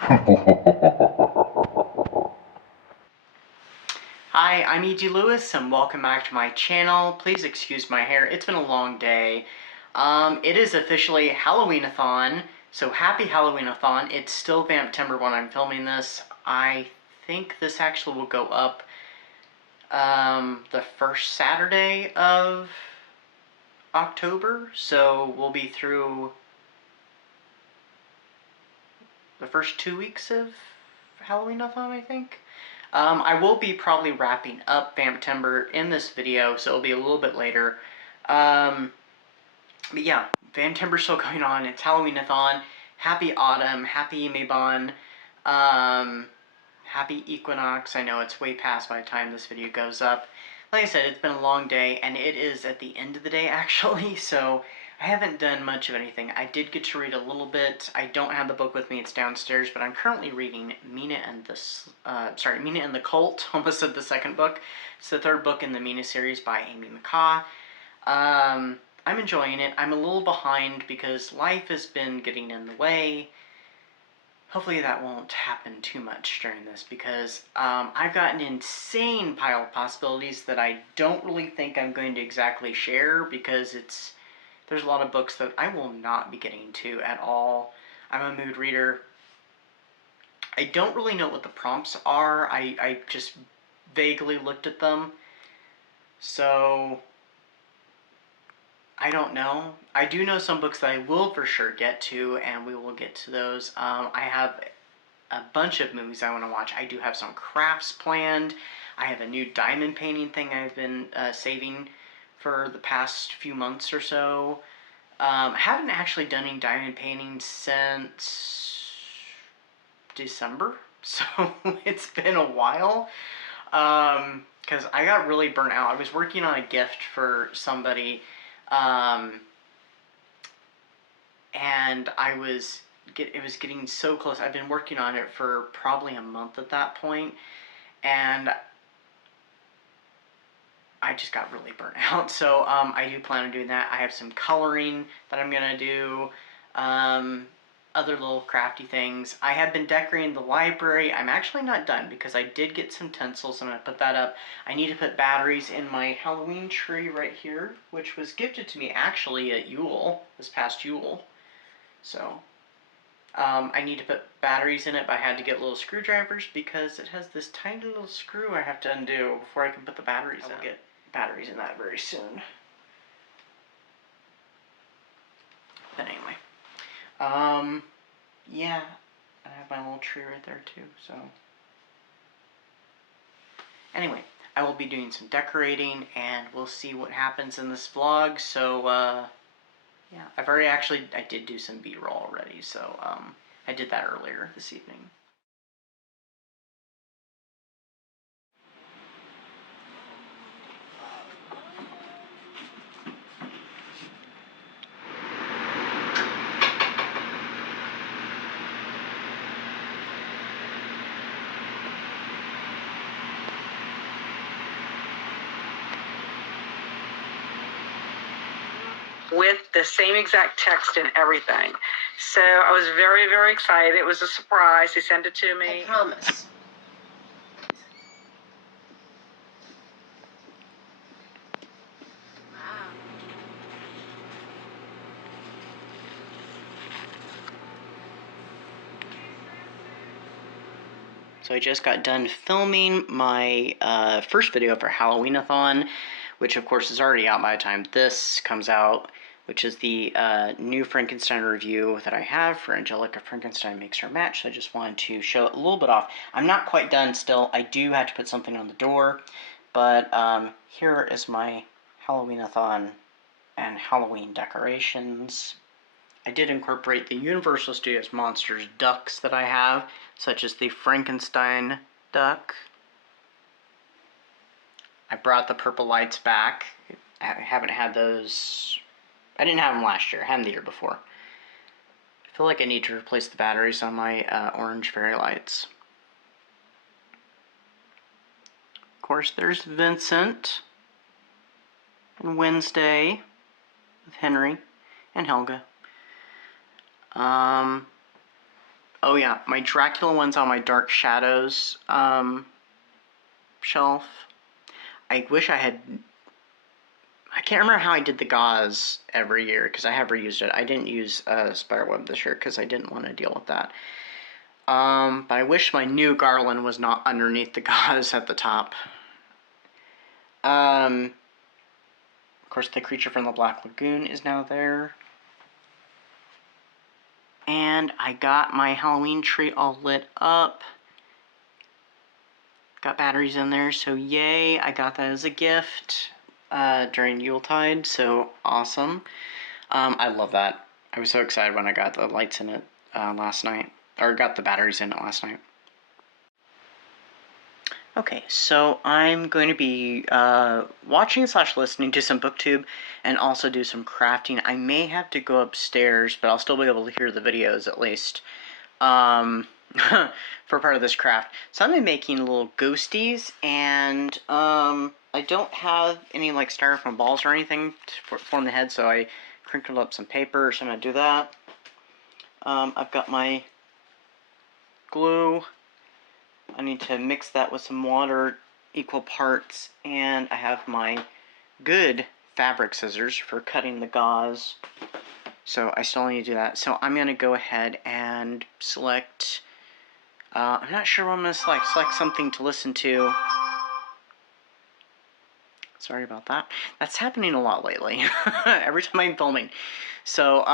Hi, I'm E.G. Lewis and welcome back to my channel. Please excuse my hair, it's been a long day. It is officially Halloween-a-thon, so happy Halloween-a-thon. It's still Vamptember when I'm filming this. I think this actually will go up the first Saturday of October, so we'll be through the first 2 weeks of Halloween-a-thon, I think. I will be probably wrapping up Vamptember in this video, so it'll be a little bit later. But yeah, Vamptember's still going on. It's Halloween-a-thon. Happy autumn. Happy Mabon. Happy equinox. I know it's way past by the time this video goes up. Like I said, it's been a long day, and it is at the end of the day, actually, so I haven't done much of anything. I did get to read a little bit. I don't have the book with me, it's downstairs, but I'm currently reading Mina and the Cult, almost said the second book. It's the third book in the Mina series by Amy McCaw. I'm enjoying it. I'm a little behind because life has been getting in the way. Hopefully that won't happen too much during this because I've got an insane pile of possibilities that I don't really think I'm going to exactly share because there's a lot of books that I will not be getting to at all. I'm a mood reader. I don't really know what the prompts are. I just vaguely looked at them. So I don't know. I do know some books that I will for sure get to, and we will get to those. I have a bunch of movies I want to watch. I do have some crafts planned. I have a new diamond painting thing I've been saving for the past few months or so. I haven't actually done any diamond painting since December, so it's been a while. Because I got really burnt out. I was working on a gift for somebody, and it was getting so close. I've been working on it for probably a month at that point, and I just got really burnt out. So I do plan on doing that. I have some coloring that I'm gonna do, other little crafty things. I have been decorating the library. I'm actually not done because I did get some tinsels. I'm gonna put that up. I need to put batteries in my Halloween tree right here, which was gifted to me actually at Yule, this past Yule. So I need to put batteries in it, but I had to get little screwdrivers because it has this tiny little screw I have to undo before I can put the batteries in. I will get batteries in that very soon. But anyway, yeah, I have my little tree right there too, so. Anyway, I will be doing some decorating, and we'll see what happens in this vlog, so, yeah, I did do some B-roll already, so, I did that earlier this evening. With the same exact text and everything. So I was very, very excited. It was a surprise. He sent it to me. I promise. So I just got done filming my first video for Halloween-a-thon, which of course is already out by the time this comes out, which is the new Frankenstein review that I have for Angelica Frankenstein Makes Her Match. So I just wanted to show it a little bit off. I'm not quite done still. I do have to put something on the door, but here is my Halloween-a-thon and Halloween decorations. I did incorporate the Universal Studios Monsters ducks that I have, such as the Frankenstein duck. I brought the purple lights back. I haven't had those. I didn't have them last year. I had them the year before. I feel like I need to replace the batteries on my orange fairy lights. Of course, there's Vincent and Wednesday with Henry and Helga. Oh yeah, my Dracula one's on my Dark Shadows shelf. I wish I had... I can't remember how I did the gauze every year, because I have reused it. I didn't use Spiderweb this year, because I didn't want to deal with that. But I wish my new garland was not underneath the gauze at the top. Of course, the creature from the Black Lagoon is now there. And I got my Halloween tree all lit up. Got batteries in there, so yay. I got that as a gift during Yuletide, so awesome. I love that. I was so excited when I got the lights in it last night. Or got the batteries in it last night. Okay, so I'm going to be watching / listening to some booktube and also do some crafting. I may have to go upstairs, but I'll still be able to hear the videos at least for part of this craft. So I'm making little ghosties, and I don't have any like styrofoam balls or anything to form the head, so I crinkled up some paper, so I'm going to do that. I've got my glue. I need to mix that with some water, equal parts, and I have my good fabric scissors for cutting the gauze. So I still need to do that. So I'm going to go ahead and select, I'm not sure what I'm going to select. Select something to listen to. Sorry about that. That's happening a lot lately. Every time I'm filming. So,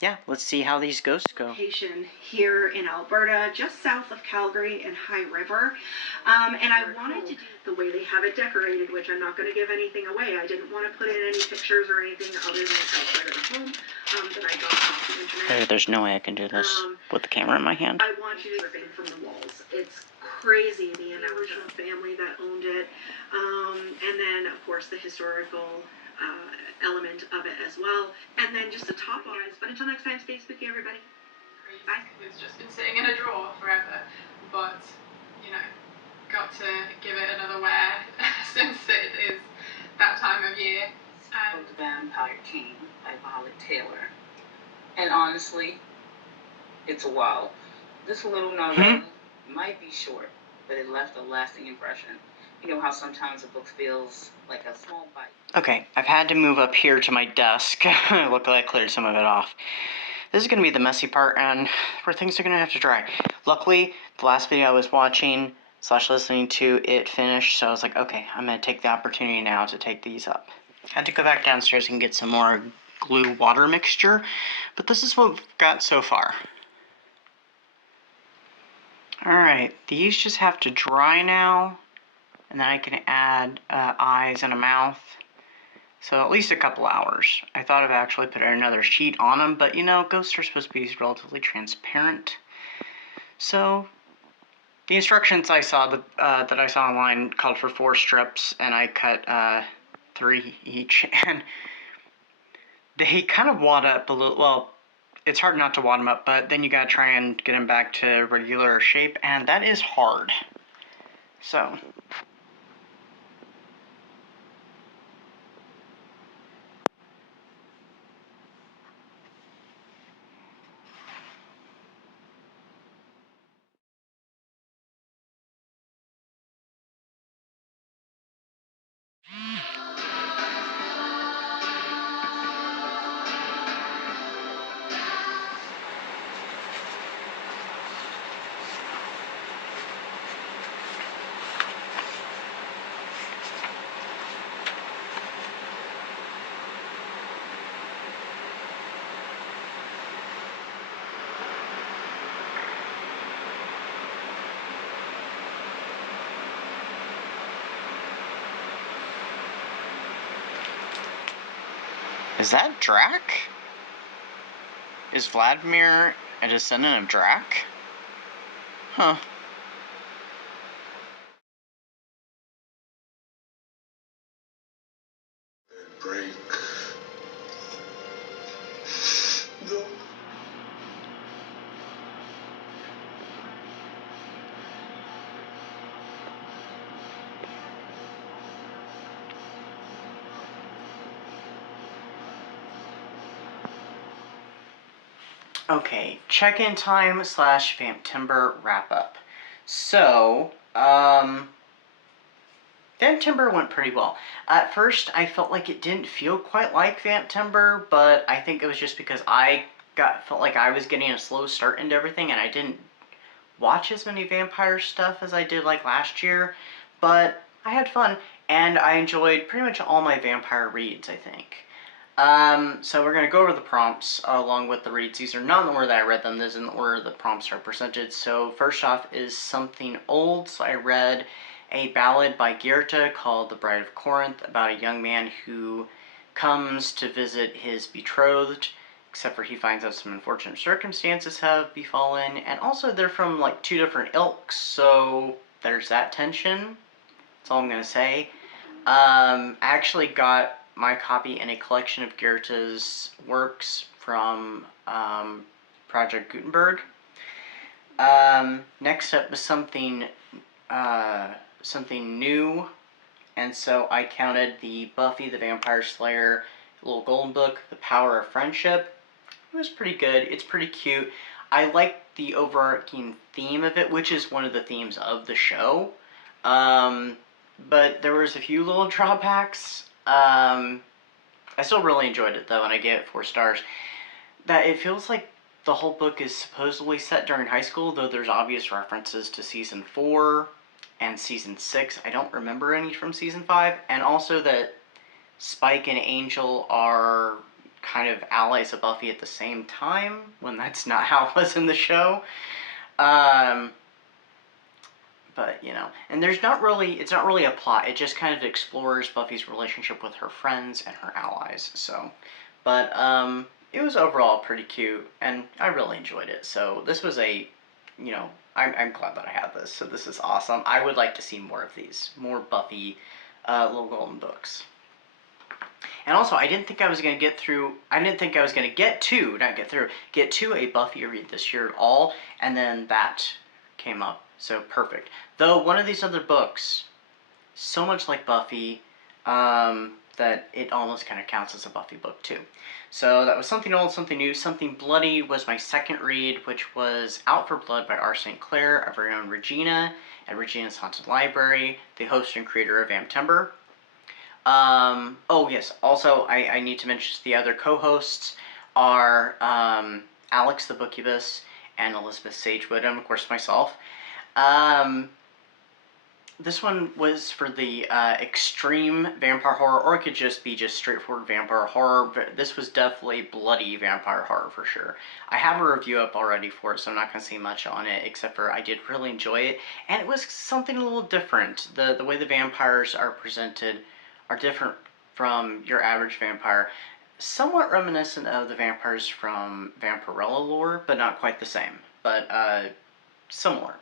yeah, let's see how these ghosts go. Location here in Alberta, just south of Calgary and High River. And I wanted to do the way they have it decorated, which I'm not going to give anything away. I didn't want to put in any pictures or anything other than outside of the home that I got off the internet. There's no way I can do this with the camera in my hand. I want you to rip from the walls. It's crazy, the original family that owned it. And then, of course, the historical element of it as well. And then just the top on it. But until next time, stay spooky, everybody. Bye. It's just been sitting in a drawer forever, but, you know, got to give it another wear since it is that time of year. And The Vampire King by Violet Taylor. And honestly, it's a wow. This little novel might be short, but it left a lasting impression. You know how sometimes a book feels like a small bite. Okay, I've had to move up here to my desk. Look like I cleared some of it off. This is going to be the messy part, and where things are going to have to dry. Luckily, the last video I was watching / listening to, it finished, so I was like, okay, I'm going to take the opportunity now to take these up. Had to go back downstairs and get some more glue water mixture, but this is what we've got so far. Alright, these just have to dry now, and then I can add eyes and a mouth. So at least a couple hours. I thought of actually putting another sheet on them, but you know, ghosts are supposed to be relatively transparent. So the instructions I saw that I saw online called for 4 strips, and I cut 3 each, and they kind of wad up a little. Well, it's hard not to wad them up, but then you gotta try and get them back to regular shape, and that is hard. So is that Drac? Is Vladimir a descendant of Drac? Huh. Break. No. Okay, check-in time / Vamptimber wrap-up. So, Vamptimber went pretty well. At first, I felt like it didn't feel quite like Vamptimber, but I think it was just because I felt like I was getting a slow start into everything, and I didn't watch as many vampire stuff as I did like last year. But I had fun, and I enjoyed pretty much all my vampire reads, I think. So we're going to go over the prompts along with the reads. These are not in the order that I read them. This is in the order the prompts are presented. So first off is Something Old. So I read a ballad by Goethe called The Bride of Corinth about a young man who comes to visit his betrothed, except for he finds out some unfortunate circumstances have befallen, and also they're from like 2 different ilks, so there's that tension. That's all I'm going to say. I actually got my copy in a collection of Goethe's works from Project Gutenberg. Next up was something new, and so I counted the Buffy the Vampire Slayer little golden book, The Power of Friendship. It was pretty good. It's pretty cute. I like the overarching theme of it, which is one of the themes of the show. But there was a few little drawbacks. I still really enjoyed it though, and I gave it 4 stars. That it feels like the whole book is supposedly set during high school, though there's obvious references to season 4 and season 6. I don't remember any from season 5, and also that Spike and Angel are kind of allies of Buffy at the same time, when that's not how it was in the show. But, you know, and it's not really a plot, it just kind of explores Buffy's relationship with her friends and her allies, so. But, it was overall pretty cute, and I really enjoyed it, so this was I'm glad that I had this, so this is awesome. I would like to see more of these, more Buffy, little golden books. And also, I didn't think I was going to get to a Buffy read this year at all, and then that came up. So perfect. Though one of these other books, so much like Buffy, that it almost kind of counts as a Buffy book too. So that was Something Old, Something New. Something Bloody was my second read, which was Out for Blood by R. St. Clair, our very own Regina, at Regina's Haunted Library, the host and creator of Vamptimber. Oh yes, also I need to mention the other co-hosts are Alex the Bookubus and Elizabeth Sagewood, and of course myself. This one was for the extreme vampire horror, or it could just be straightforward vampire horror, but this was definitely bloody vampire horror for sure. I have a review up already for it, so I'm not going to say much on it, except for I did really enjoy it, and it was something a little different. The way the vampires are presented are different from your average vampire. Somewhat reminiscent of the vampires from Vampirella lore, but not quite the same, but similar.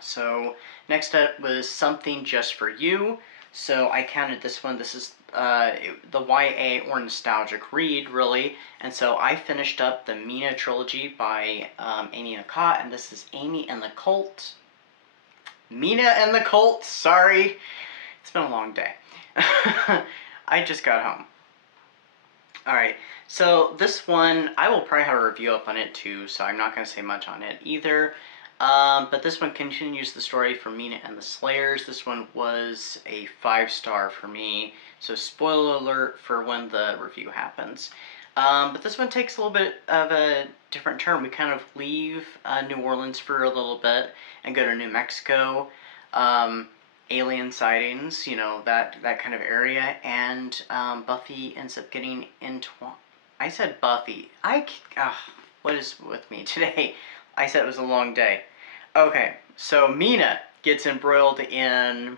So next up was Something Just For You. So I counted this one. This is the YA or nostalgic read, really. And so I finished up the Mina trilogy by Amy Nakot, and this is Amy and the Cult. Mina and the Cult, sorry. It's been a long day. I just got home. Alright, so this one, I will probably have a review up on it too, so I'm not going to say much on it either. But this one continues the story from Mina and the Slayers. This one was a 5-star for me, so spoiler alert for when the review happens. But this one takes a little bit of a different turn. We kind of leave New Orleans for a little bit and go to New Mexico. Alien sightings, you know, that kind of area, and Buffy ends up getting I said Buffy. What is with me today? I said it was a long day. Okay, so Mina gets embroiled in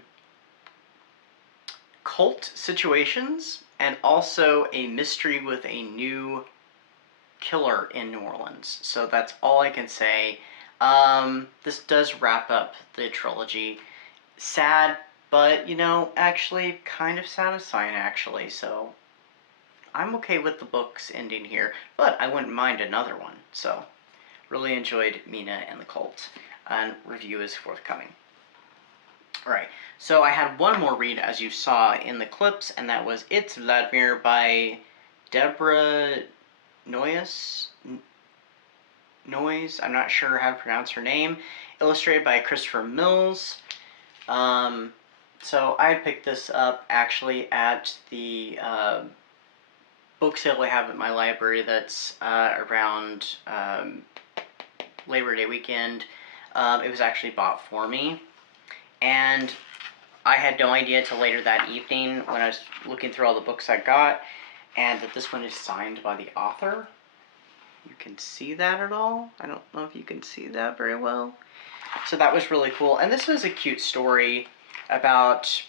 cult situations and also a mystery with a new killer in New Orleans. So that's all I can say. This does wrap up the trilogy. Sad, but, you know, actually kind of satisfying, actually, so I'm okay with the books ending here, but I wouldn't mind another one, so really enjoyed Mina and the Cult, and review is forthcoming. Alright, so I had one more read, as you saw in the clips, and that was It's Vladimir by Deborah Noyes. Noyes. I'm not sure how to pronounce her name. Illustrated by Christopher Mills. So I picked this up actually at the book sale I have at my library that's around Labor Day weekend. It was actually bought for me. And I had no idea till later that evening when I was looking through all the books I got, and that this one is signed by the author. You can see that at all? I don't know if you can see that very well. So that was really cool. And this was a cute story about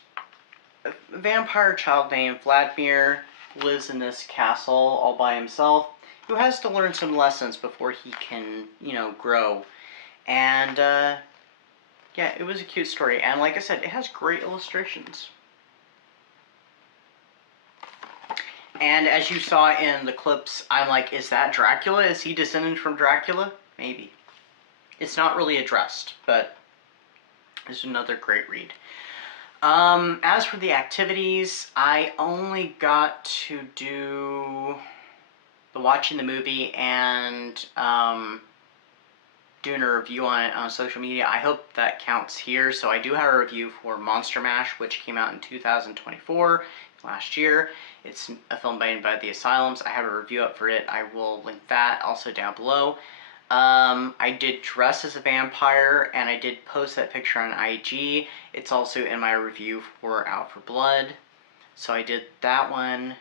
a vampire child named Vladimir who lives in this castle all by himself, who has to learn some lessons before he can, grow. And, yeah, it was a cute story. And like I said, it has great illustrations. And as you saw in the clips, I'm like, is that Dracula? Is he descended from Dracula? Maybe. It's not really addressed, but it's another great read. As for the activities, I only got to do the watching the movie and doing a review on it on social media. I hope that counts here. So I do have a review for Monster Mash, which came out in 2024, last year. It's a film made by The Asylums. I have a review up for it. I will link that also down below. I did dress as a vampire, and I did post that picture on IG. It's also in my review for Out for Blood. So I did that one,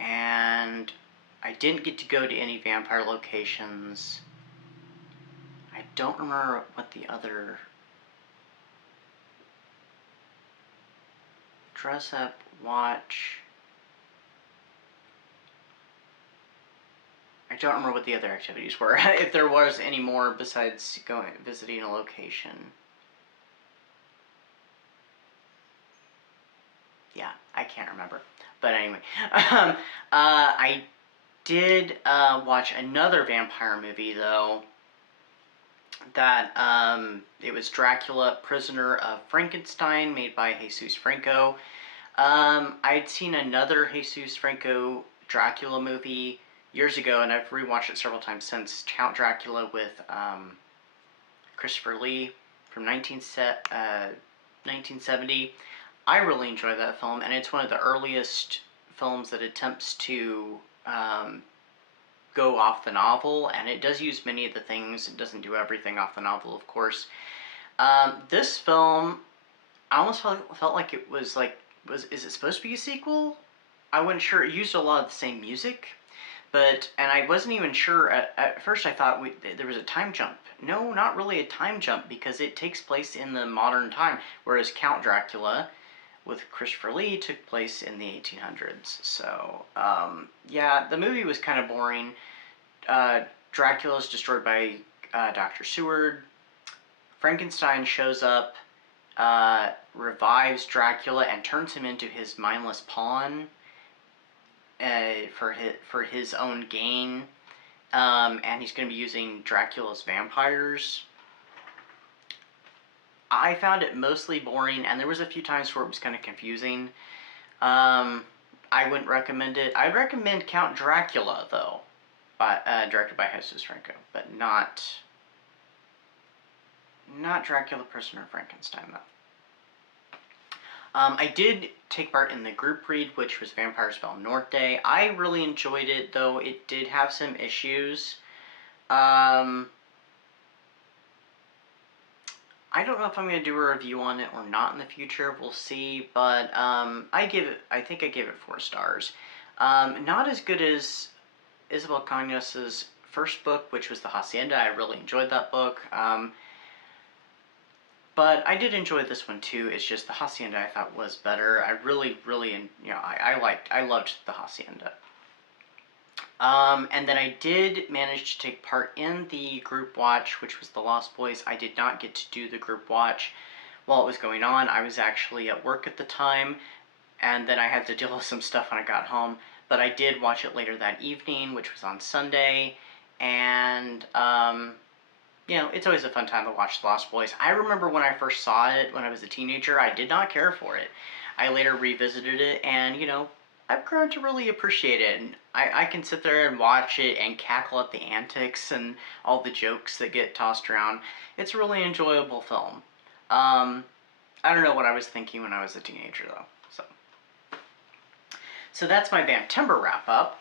and I didn't get to go to any vampire locations. I don't remember what the other dress up, watch. I don't remember what the other activities were, if there was any more besides visiting a location. Yeah, I can't remember. But anyway, I did watch another vampire movie, though, that it was Dracula, Prisoner of Frankenstein, made by Jesus Franco. I'd seen another Jesus Franco Dracula movie years ago, and I've rewatched it several times since, Count Dracula with Christopher Lee from 1970. I really enjoy that film, and it's one of the earliest films that attempts to go off the novel, and it does use many of the things. It doesn't do everything off the novel, of course. This film, I almost felt like it was like, is it supposed to be a sequel? I wasn't sure. It used a lot of the same music, and I wasn't even sure. At first I thought there was a time jump. No, not really a time jump, because it takes place in the modern time, whereas Count Dracula with Christopher Lee took place in the 1800s. So, yeah, the movie was kind of boring. Dracula is destroyed by Dr. Seward. Frankenstein shows up, revives Dracula, and turns him into his mindless pawn for his own gain. And he's going to be using Dracula's vampires. I found it mostly boring, and there was a few times where it was kind of confusing. I wouldn't recommend it. I'd recommend Count Dracula, though, directed by Jesus Franco, but not Dracula, Prisoner of Frankenstein, though. I did take part in the group read, which was Vampire Spell Norte. I really enjoyed it, though it did have some issues. I don't know if I'm going to do a review on it or not in the future. We'll see, but I think I gave it 4 stars. Not as good as Isabel Cañas's first book, which was The Hacienda. I really enjoyed that book. But I did enjoy this one too. It's just The Hacienda I thought was better. I really, I loved The Hacienda. And then I did manage to take part in the group watch, which was The Lost Boys. I did not get to do the group watch while it was going on. I was actually at work at the time, and then I had to deal with some stuff when I got home. But I did watch it later that evening, which was on Sunday, and, it's always a fun time to watch The Lost Boys. I remember when I first saw it when I was a teenager, I did not care for it. I later revisited it, and, I've grown to really appreciate it, and I can sit there and watch it and cackle at the antics and all the jokes that get tossed around. It's a really enjoyable film. I don't know what I was thinking when I was a teenager, though. So that's my Vamptember wrap up.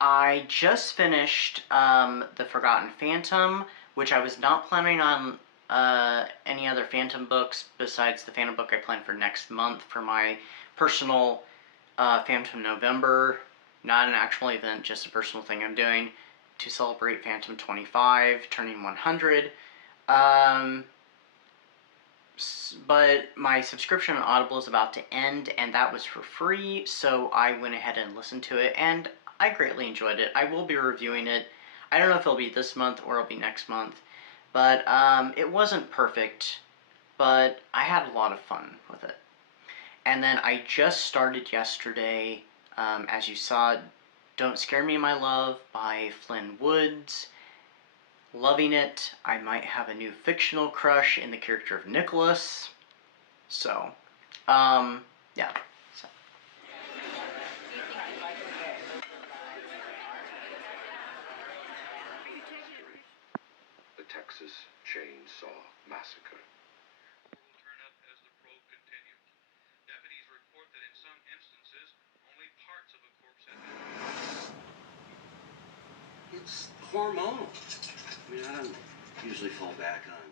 I just finished The Forgotten Phantom, which I was not planning on any other Phantom books besides the Phantom book I planned for next month for my personal Phantom November. Not an actual event, just a personal thing I'm doing to celebrate Phantom 25, turning 100. But my subscription on Audible is about to end, and that was for free, so I went ahead and listened to it, and I greatly enjoyed it. I will be reviewing it. I don't know if it'll be this month or it'll be next month, but it wasn't perfect, but I had a lot of fun with it. And then I just started yesterday, as you saw, Don't Scare Me, My Love by Flynn Woods. Loving it. I might have a new fictional crush in the character of Nicholas. So, yeah. So. The Texas Chainsaw Massacre. Will turn up as the probe continues. Deputies report that in some instances, only parts of a corpse have been. It's hormonal. I mean, I don't usually fall back on